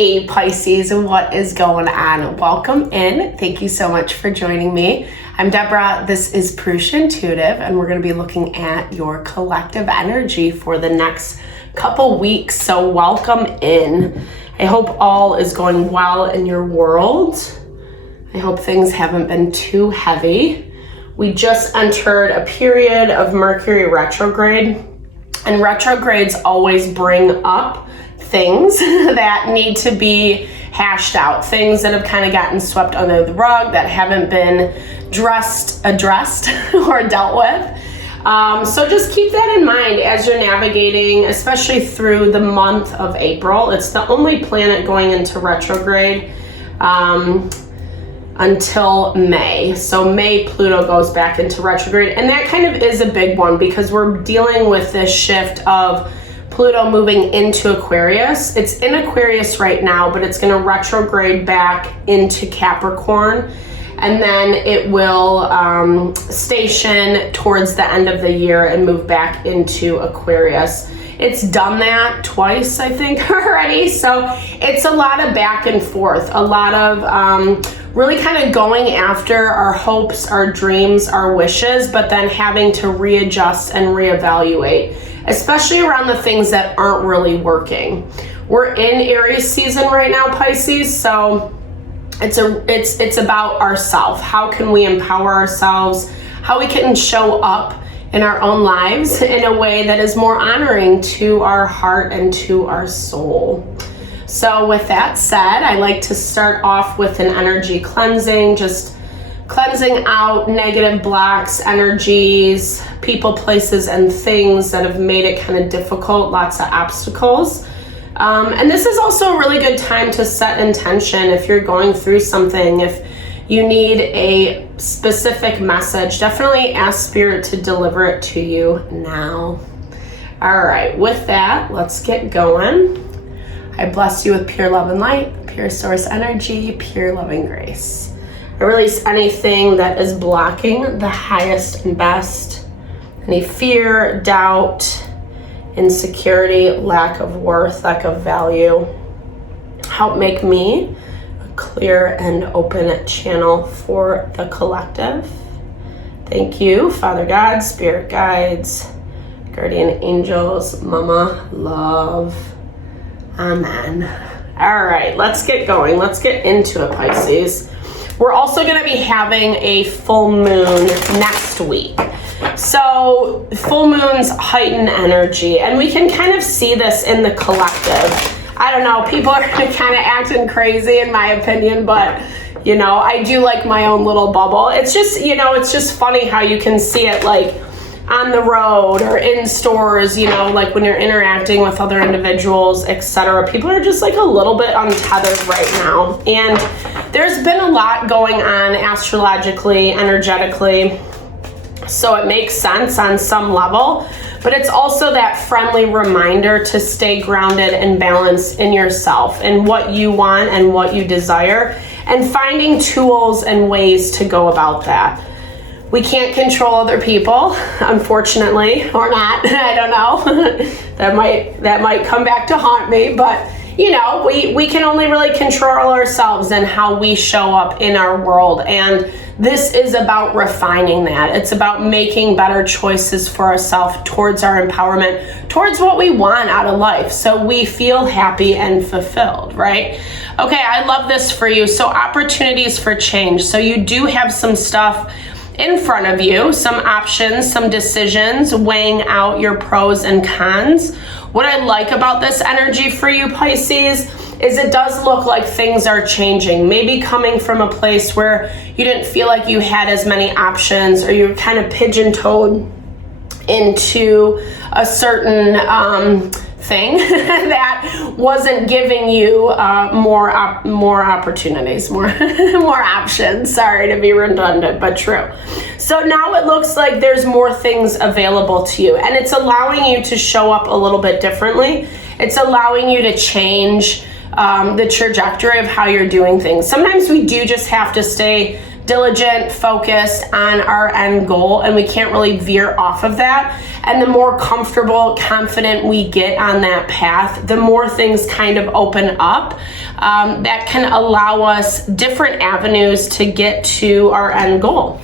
Hey Pisces, what is going on? Welcome in. Thank you so much for joining me. I'm Deborah. This is Purusha Intuitive, and we're going to be looking at your collective energy for the next couple weeks. So welcome in. I hope all is going well in your world. I hope things haven't been too heavy. We just entered a period of Mercury retrograde, and retrogrades always bring up things that need to be hashed out, things that have kind of gotten swept under the rug, that haven't been addressed or dealt with. So just keep that in mind as you're navigating, especially through the month of April. It's the only planet going into retrograde until May. So May, Pluto goes back into retrograde, and that kind of is a big one because we're dealing with this shift of Pluto moving into Aquarius. It's in Aquarius right now, but it's going to retrograde back into Capricorn, and then it will station towards the end of the year and move back into Aquarius. It's done that twice, I think, already. So it's a lot of back and forth, a lot of really kind of going after our hopes, our dreams, our wishes, but then having to readjust and reevaluate, especially around the things that aren't really working. We're in Aries season right now, Pisces, so it's about ourselves. How can we empower ourselves? How we can show up in our own lives in a way that is more honoring to our heart and to our soul. So with that said, I like to start off with an energy cleansing, just cleansing out negative blocks, energies, people, places, and things that have made it kind of difficult, lots of obstacles. And this is also a really good time to set intention if you're going through something. If you need a specific message, definitely ask Spirit to deliver it to you now. All right, with that, let's get going. I bless you with pure love and light, pure source energy, pure loving grace. I release anything that is blocking the highest and best, any fear, doubt, insecurity, lack of worth, lack of value. Help make me a clear and open channel for the collective. Thank you, Father God, Spirit guides, guardian angels, Mama Love. Amen. All right, let's get going. Let's get into it, Pisces. We're also going to be having a full moon next week. So full moons heighten energy, and we can kind of see this in the collective. I don't know, people are kind of acting crazy in my opinion, but you know, I do like my own little bubble. It's just, you know, it's just funny how you can see it like on the road or in stores, you know, like when you're interacting with other individuals, etc. People are just like a little bit untethered right now. And there's been a lot going on astrologically, energetically. So it makes sense on some level, but it's also that friendly reminder to stay grounded and balanced in yourself and what you want and what you desire, and finding tools and ways to go about that. We can't control other people, unfortunately, or not. I don't know. that might come back to haunt me, but you know, we can only really control ourselves and how we show up in our world. And this is about refining that. It's about making better choices for ourselves towards our empowerment, towards what we want out of life, so we feel happy and fulfilled, right? Okay, I love this for you. So opportunities for change. So you do have some stuff in front of you, some options, some decisions, weighing out your pros and cons. What I like about this energy for you, Pisces, is it does look like things are changing. Maybe coming from a place where you didn't feel like you had as many options, or you're kind of pigeon-toed into a certain thing that wasn't giving you more opportunities, more options. Sorry to be redundant, but true. So now it looks like there's more things available to you, and it's allowing you to show up a little bit differently. It's allowing you to change the trajectory of how you're doing things. Sometimes we do just have to stay diligent, focused on our end goal, and we can't really veer off of that. And the more comfortable, confident we get on that path, the more things kind of open up that can allow us different avenues to get to our end goal.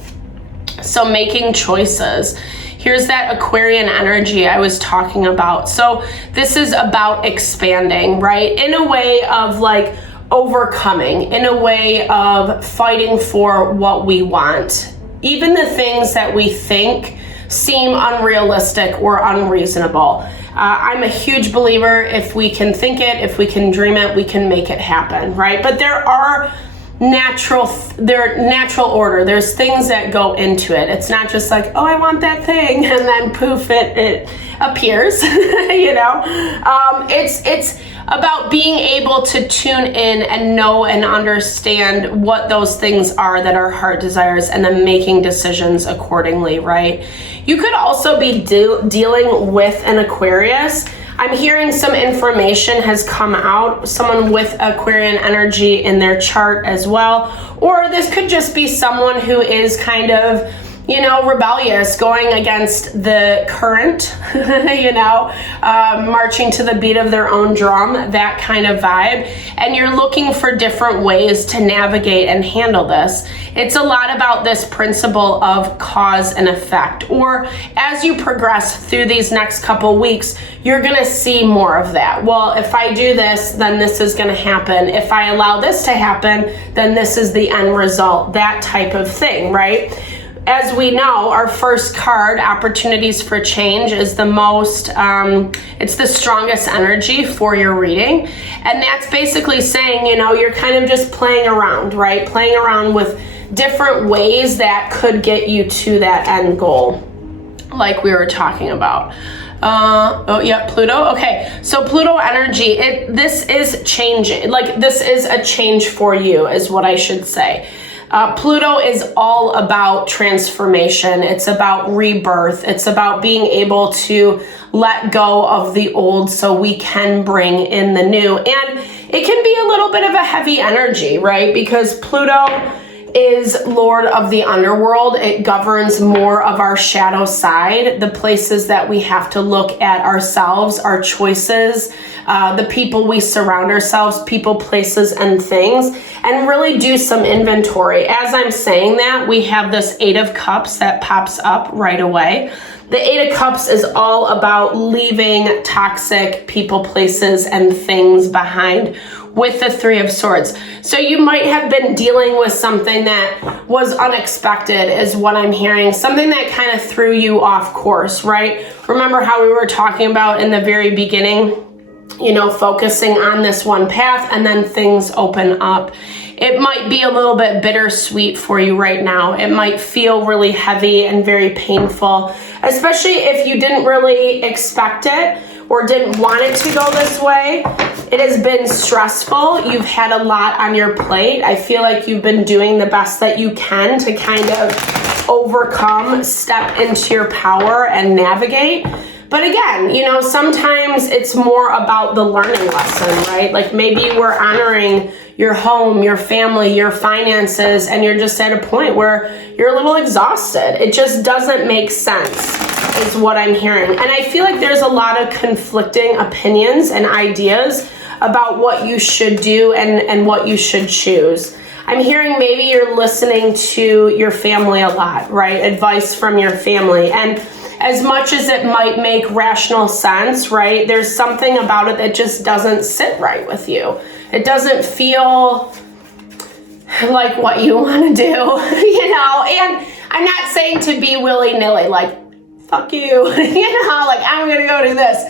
So making choices. Here's that Aquarian energy I was talking about. So this is about expanding, right? In a way of like overcoming, in a way of fighting for what we want. Even the things that we think seem unrealistic or unreasonable. I'm a huge believer, if we can think it, if we can dream it, we can make it happen, right? But there are natural order. There's things that go into it. It's not just like, oh, I want that thing, and then poof, it appears. You know, it's about being able to tune in and know and understand what those things are that our heart desires, and then making decisions accordingly, right? You could also be dealing with an Aquarius. I'm hearing some information has come out, someone with Aquarian energy in their chart as well. Or this could just be someone who is kind of, you know, rebellious, going against the current, you know, marching to the beat of their own drum, that kind of vibe. And you're looking for different ways to navigate and handle this. It's a lot about this principle of cause and effect. Or as you progress through these next couple weeks, you're gonna see more of that. Well, if I do this, then this is gonna happen. If I allow this to happen, then this is the end result, that type of thing, right? As we know, our first card, Opportunities for Change, is the most, it's the strongest energy for your reading. And that's basically saying, you know, you're kind of just playing around, right? Playing around with different ways that could get you to that end goal, like we were talking about. Oh yeah, Pluto. Okay, so Pluto energy, this is changing. Like, this is a change for you, is what I should say. Pluto is all about transformation. It's about rebirth. It's about being able to let go of the old so we can bring in the new. And it can be a little bit of a heavy energy, right? Because Pluto is Lord of the underworld. It governs more of our shadow side, the places that we have to look at ourselves, our choices, the people we surround ourselves, people, places, and things, and really do some inventory. As I'm saying that, we have this Eight of Cups that pops up right away. The Eight of Cups is all about leaving toxic people, places, and things behind, with the Three of Swords. So you might have been dealing with something that was unexpected, is what I'm hearing. Something that kind of threw you off course, right? Remember how we were talking about in the very beginning, you know, focusing on this one path, and then things open up. It might be a little bit bittersweet for you right now. It might feel really heavy and very painful, especially if you didn't really expect it or didn't want it to go this way. It has been stressful. You've had a lot on your plate. I feel like you've been doing the best that you can to kind of overcome, step into your power, and navigate. But again, you know, sometimes it's more about the learning lesson, right? Like, maybe you were honoring your home, your family, your finances, and you're just at a point where you're a little exhausted. It just doesn't make sense, is what I'm hearing. And I feel like there's a lot of conflicting opinions and ideas about what you should do and what you should choose. I'm hearing maybe you're listening to your family a lot, right? Advice from your family. And as much as it might make rational sense, right, there's something about it that just doesn't sit right with you. It doesn't feel like what you want to do, you know? And I'm not saying to be willy-nilly, like, fuck you, you know, like, I'm going to go do this.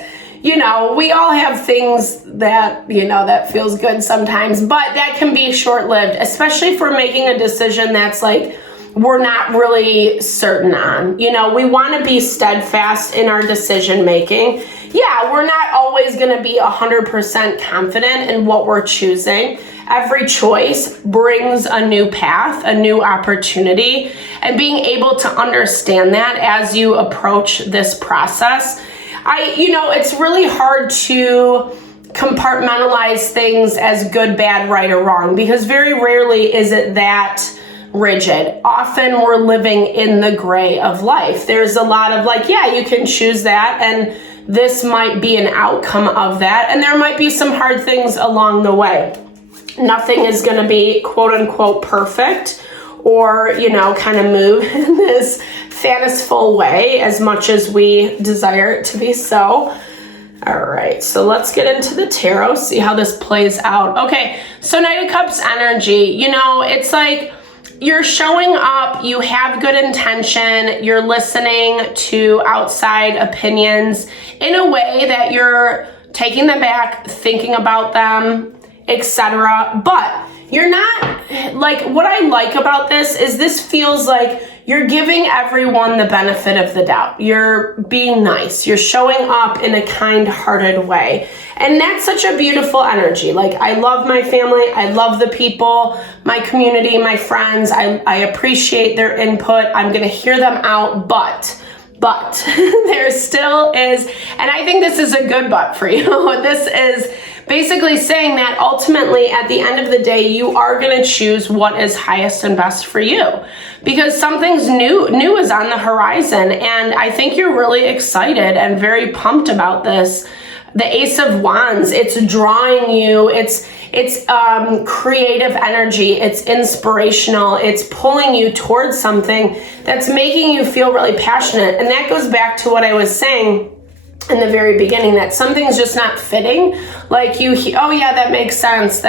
You know, we all have things that, you know, that feels good sometimes, but that can be short-lived, especially if we're making a decision that's like, we're not really certain on. You know, we want to be steadfast in our decision making. Yeah, we're not always going to be 100% confident in what we're choosing. Every choice brings a new path, a new opportunity, and being able to understand that as you approach this process. You know, it's really hard to compartmentalize things as good, bad, right, or wrong, because very rarely is it that rigid. Often we're living in the gray of life. There's a lot of like, yeah, you can choose that, and this might be an outcome of that, and there might be some hard things along the way. Nothing is going to be quote unquote perfect, or, you know, kind of move in this fanciful way as much as we desire it to be so. All right, so let's get into the tarot, see how this plays out. Okay, so Knight of Cups energy, you know, it's like you're showing up, you have good intention, you're listening to outside opinions in a way that you're taking them back, thinking about them, etc. But you're not, like, what I like about this is this feels like you're giving everyone the benefit of the doubt. You're being nice. You're showing up in a kind-hearted way. And that's such a beautiful energy. Like, I love my family. I love the people, my community, my friends. I appreciate their input. I'm going to hear them out, but there still is, and I think this is a good but for you. This is basically saying that ultimately at the end of the day, you are going to choose what is highest and best for you, because something's new is on the horizon. And I think you're really excited and very pumped about this. The Ace of Wands, it's drawing you, it's creative energy, it's inspirational, it's pulling you towards something that's making you feel really passionate. And that goes back to what I was saying in the very beginning, that something's just not fitting. Like oh yeah, that makes sense,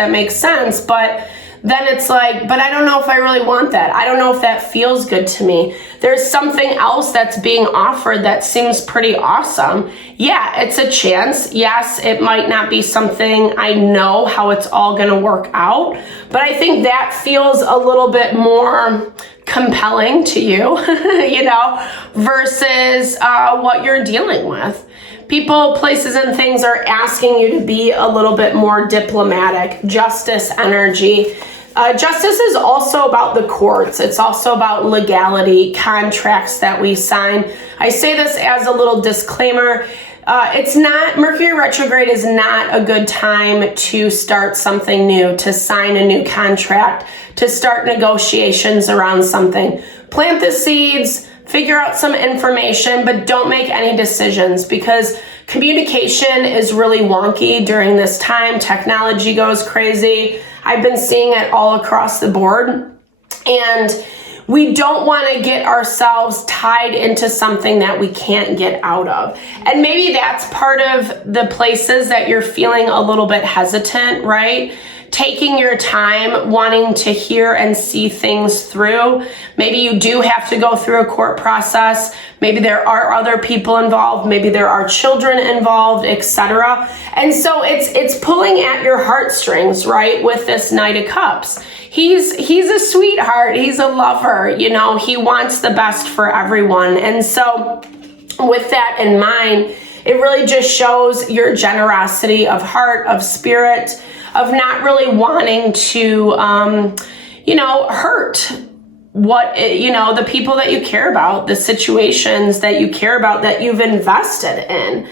but then it's like, but I don't know if I really want that. I don't know if that feels good to me. There's something else that's being offered that seems pretty awesome. Yeah, it's a chance. Yes, it might not be something I know how it's all going to work out, but I think that feels a little bit more compelling to you, you know, versus what you're dealing with. People, places, and things are asking you to be a little bit more diplomatic. Justice energy. Justice is also about the courts. It's also about legality, contracts that we sign. I say this as a little disclaimer. Mercury retrograde is not a good time to start something new, to sign a new contract, to start negotiations around something. Plant the seeds, figure out some information, but don't make any decisions, because communication is really wonky during this time. Technology goes crazy. I've been seeing it all across the board. And we don't want to get ourselves tied into something that we can't get out of. And maybe that's part of the places that you're feeling a little bit hesitant, right? Taking your time, wanting to hear and see things through. Maybe you do have to go through a court process. Maybe there are other people involved. Maybe there are children involved, etc. And so it's pulling at your heartstrings, right? With this Knight of Cups. He's a sweetheart. He's a lover. You know, he wants the best for everyone. And so with that in mind, it really just shows your generosity of heart, of spirit, of not really wanting to, hurt the people that you care about, the situations that you care about, that you've invested in.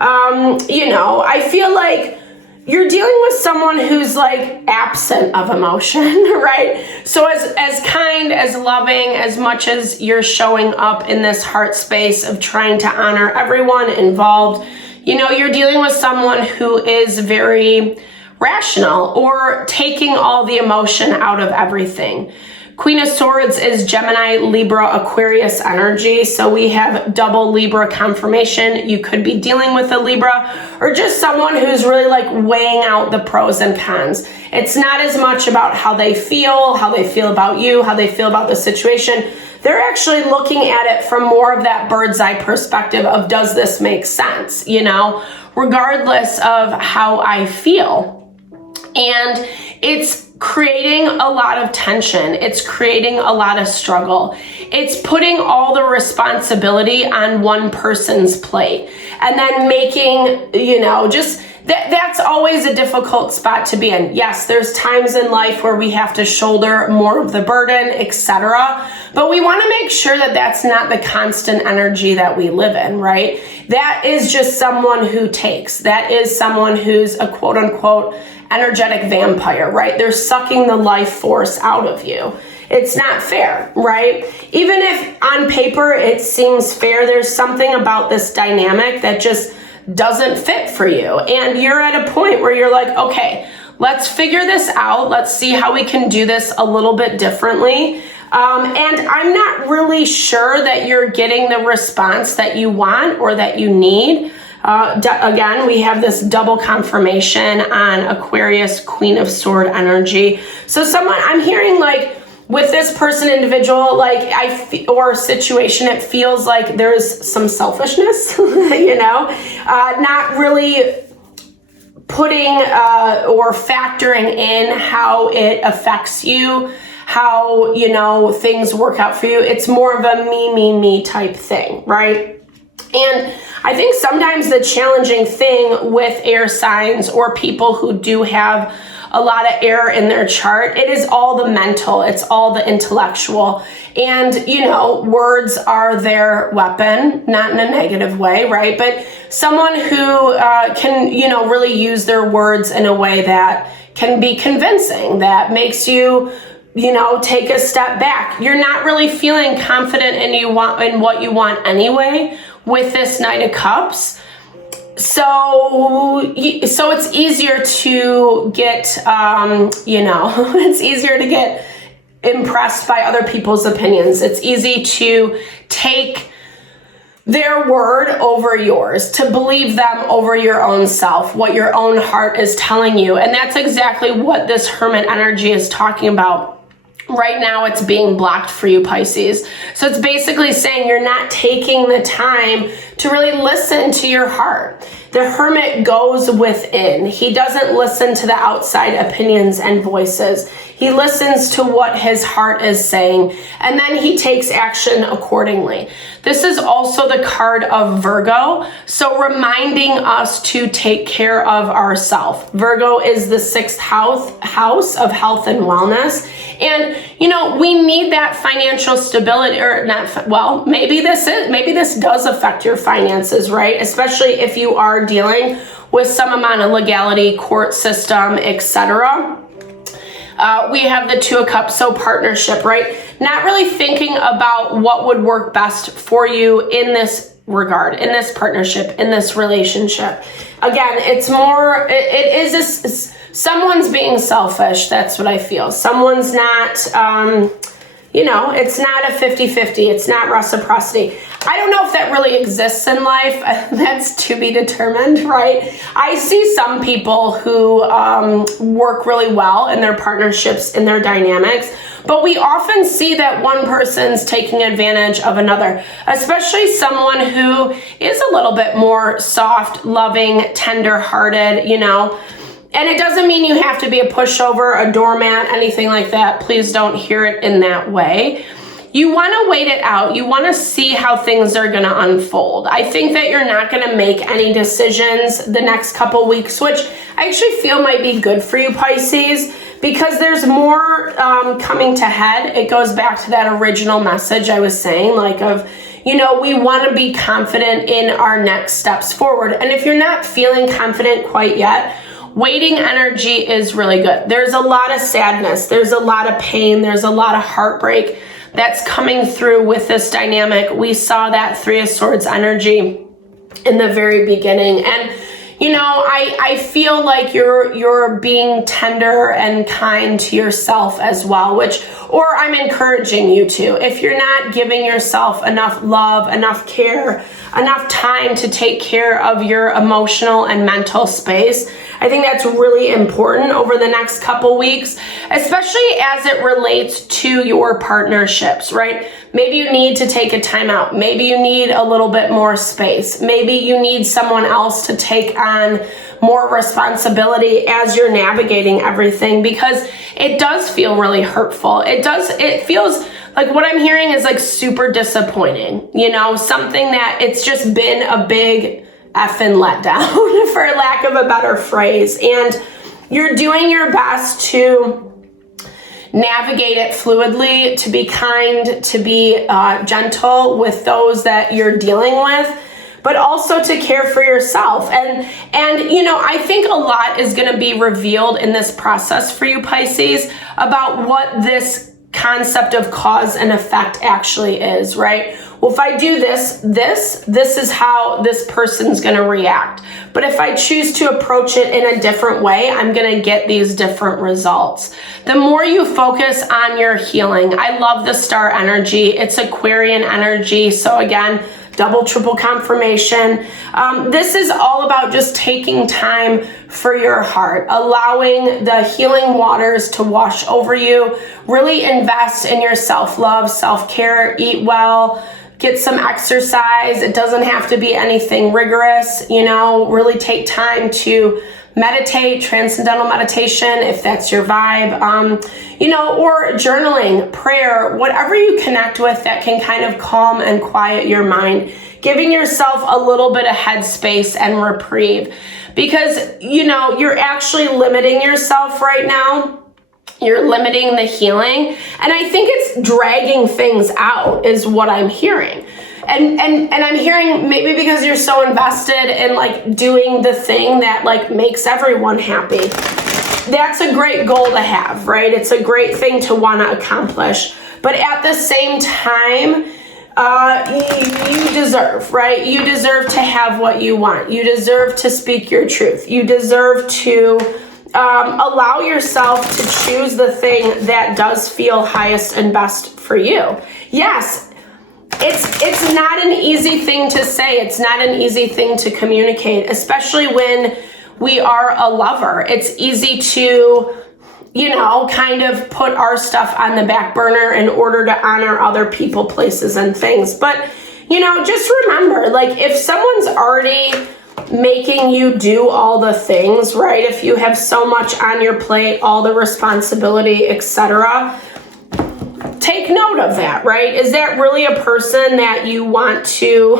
I feel like you're dealing with someone who's like absent of emotion, right? So as kind, as loving, as much as you're showing up in this heart space of trying to honor everyone involved, you're dealing with someone who is very rational, or taking all the emotion out of everything. Queen of Swords is Gemini, Libra, Aquarius energy. So we have double Libra confirmation. You could be dealing with a Libra, or just someone who's really like weighing out the pros and cons. It's not as much about how they feel about you, how they feel about the situation. They're actually looking at it from more of that bird's eye perspective of, does this make sense? Regardless of how I feel. And it's creating a lot of tension. It's creating a lot of struggle. It's putting all the responsibility on one person's plate, and then making, that's always a difficult spot to be in. Yes, there's times in life where we have to shoulder more of the burden, etc. But we want to make sure that that's not the constant energy that we live in, right? That is just someone who takes. That is someone who's a quote unquote energetic vampire, right? They're sucking the life force out of you. it's not fair, right? Even if on paper it seems fair, there's something about this dynamic that just doesn't fit for you. And you're at a point where you're like, okay, let's figure this out. Let's see how we can do this a little bit differently. And I'm not really sure that you're getting the response that you want or that you need. Again, we have this double confirmation on Aquarius, Queen of Sword energy. So I'm hearing like with this person, individual, like or situation, it feels like there's some selfishness, not really putting or factoring in how it affects you, how, things work out for you. It's more of a me type thing, right? And I think sometimes the challenging thing with air signs or people who do have a lot of air in their chart, it is all the mental, it's all the intellectual. And, words are their weapon, not in a negative way, right? But someone who can, really use their words in a way that can be convincing, that makes you, take a step back. You're not really feeling confident in what you want anyway with this Knight of Cups. So it's easier to get, it's easier to get impressed by other people's opinions. It's easy to take their word over yours, to believe them over your own self, what your own heart is telling you. And that's exactly what this Hermit energy is talking about. Right now, it's being blocked for you, Pisces. So it's basically saying you're not taking the time to really listen to your heart. The Hermit goes within. He doesn't listen to the outside opinions and voices. He listens to what his heart is saying, and then he takes action accordingly. This is also the card of Virgo, so reminding us to take care of ourselves. Virgo is the 6th house of health and wellness. And, we need that financial stability, or not, well, maybe this does affect your finances, right? Especially if you are dealing with some amount of legality, court system, etc. We have the 2 of Cups, so partnership, right? Not really thinking about what would work best for you in this regard, in this partnership, in this relationship. Again, it's more, it is someone's being selfish. That's what I feel. Someone's not, it's not a 50-50. It's not reciprocity. I don't know if that really exists in life. That's to be determined, right? I see some people who work really well in their partnerships, in their dynamics, but we often see that one person's taking advantage of another, especially someone who is a little bit more soft, loving, tender-hearted, And it doesn't mean you have to be a pushover, a doormat, anything like that. Please don't hear it in that way. You want to wait it out. You want to see how things are going to unfold. I think that you're not going to make any decisions the next couple weeks, which I actually feel might be good for you, Pisces, because there's more coming to head. It goes back to that original message I was saying, we want to be confident in our next steps forward. And if you're not feeling confident quite yet, waiting energy is really good. There's a lot of sadness. There's a lot of pain. There's a lot of heartbreak that's coming through with this dynamic. We saw that 3 of Swords energy in the very beginning. And, I feel like you're being tender and kind to yourself as well, or I'm encouraging you to. If you're not giving yourself enough love, enough care, enough time to take care of your emotional and mental space, I think that's really important over the next couple weeks, especially as it relates to your partnerships, right? Maybe you need to take a time out. Maybe you need a little bit more space. Maybe you need someone else to take on more responsibility as you're navigating everything, because it does feel really hurtful. It feels like what I'm hearing is like super disappointing, something that it's just been a big effing letdown, for lack of a better phrase. And you're doing your best to navigate it fluidly, to be kind, to be gentle with those that you're dealing with, but also to care for yourself. And I think a lot is going to be revealed in this process for you, Pisces, about what this concept of cause and effect actually is, right? Well, if I do this is how this person's going to react. But if I choose to approach it in a different way, I'm going to get these different results. The more you focus on your healing, I love the star energy. It's Aquarian energy. So again, double, triple confirmation. This is all about just taking time for your heart, allowing the healing waters to wash over you. Really invest in your self-love, self-care, eat well, get some exercise. It doesn't have to be anything rigorous, really take time to meditate, transcendental meditation, if that's your vibe, or journaling, prayer, whatever you connect with that can kind of calm and quiet your mind, giving yourself a little bit of headspace and reprieve, because, you're actually limiting yourself right now. You're limiting the healing. And I think it's dragging things out is what I'm hearing. And I'm hearing maybe because you're so invested in like doing the thing that like makes everyone happy. That's a great goal to have, right? It's a great thing to want to accomplish. But at the same time, you deserve, right? You deserve to have what you want. You deserve to speak your truth. You deserve to allow yourself to choose the thing that does feel highest and best for you. Yes, it's not an easy thing to say. It's not an easy thing to communicate, especially when we are a lover. It's easy to, kind of put our stuff on the back burner in order to honor other people, places, and things. But, just remember, like, if someone's already making you do all the things, right? If you have so much on your plate, all the responsibility, etc., take note of that, right? Is that really a person that you want to,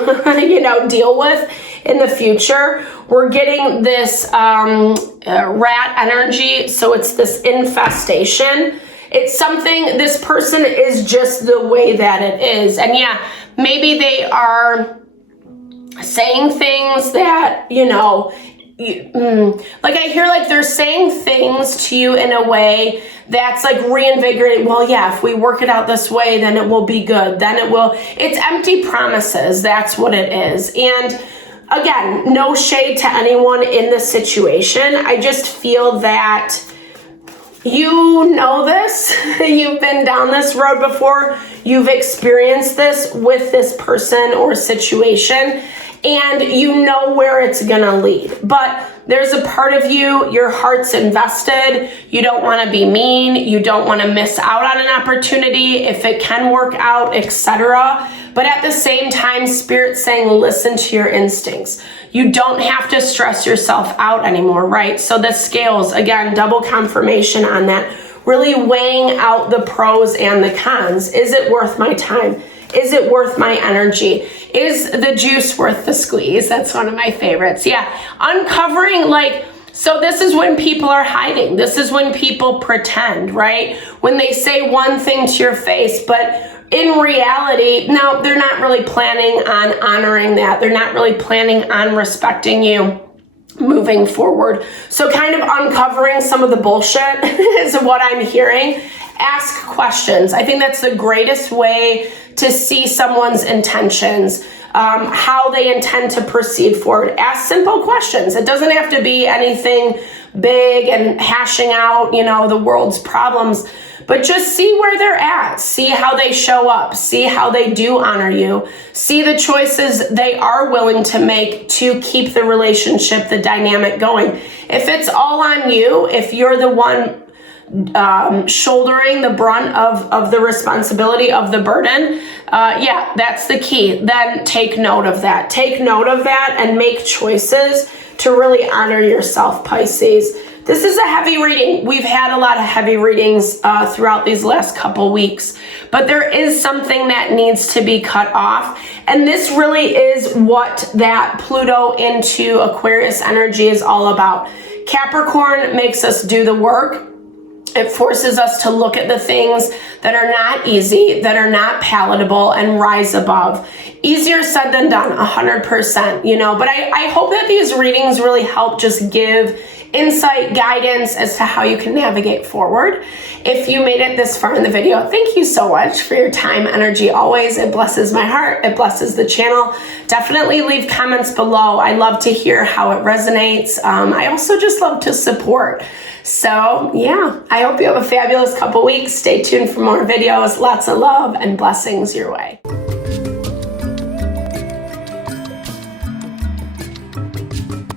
deal with in the future? We're getting this rat energy, so it's this infestation. It's something, this person is just the way that it is. And yeah, maybe they are saying things that, like I hear like they're saying things to you in a way that's like reinvigorating. Well, yeah, if we work it out this way, then it will be good. Then it will. It's empty promises. That's what it is. And again, no shade to anyone in this situation. I just feel that you know this. You've been down this road before. You've experienced this with this person or situation, and you know where it's gonna lead. But there's a part of you, your heart's invested. You don't want to be mean. You don't want to miss out on an opportunity if it can work out, etc. But at the same time, Spirit's saying, listen to your instincts. You don't have to stress yourself out anymore, right? So the scales, again, double confirmation on that. Really weighing out the pros and the cons. Is it worth my time? Is it worth my energy? Is the juice worth the squeeze? That's one of my favorites. Yeah, uncovering so this is when people are hiding. This is when people pretend, right? When they say one thing to your face, but in reality, no, they're not really planning on honoring that. They're not really planning on respecting you moving forward. So kind of uncovering some of the bullshit is what I'm hearing. Ask questions. I think that's the greatest way to see someone's intentions, how they intend to proceed forward. Ask simple questions. It doesn't have to be anything big and hashing out, the world's problems, but just see where they're at. See how they show up. See how they do honor you. See the choices they are willing to make to keep the relationship, the dynamic going. If it's all on you, if you're the one shouldering the brunt of the responsibility of the burden, yeah, that's the key. Then take note of that. Take note of that and make choices to really honor yourself, Pisces. This is a heavy reading. We've had a lot of heavy readings throughout these last couple weeks, but there is something that needs to be cut off. And this really is what that Pluto into Aquarius energy is all about. Capricorn makes us do the work. It forces us to look at the things that are not easy, that are not palatable, and rise above. Easier said than done, 100%, but I hope that these readings really help just give insight, guidance as to how you can navigate forward. If you made it this far in the video, thank you so much for your time, energy, always. It blesses my heart. It blesses the channel. Definitely leave comments below. I love to hear how it resonates. I also just love to support. So yeah, I hope you have a fabulous couple weeks. Stay tuned for more videos. Lots of love and blessings your way.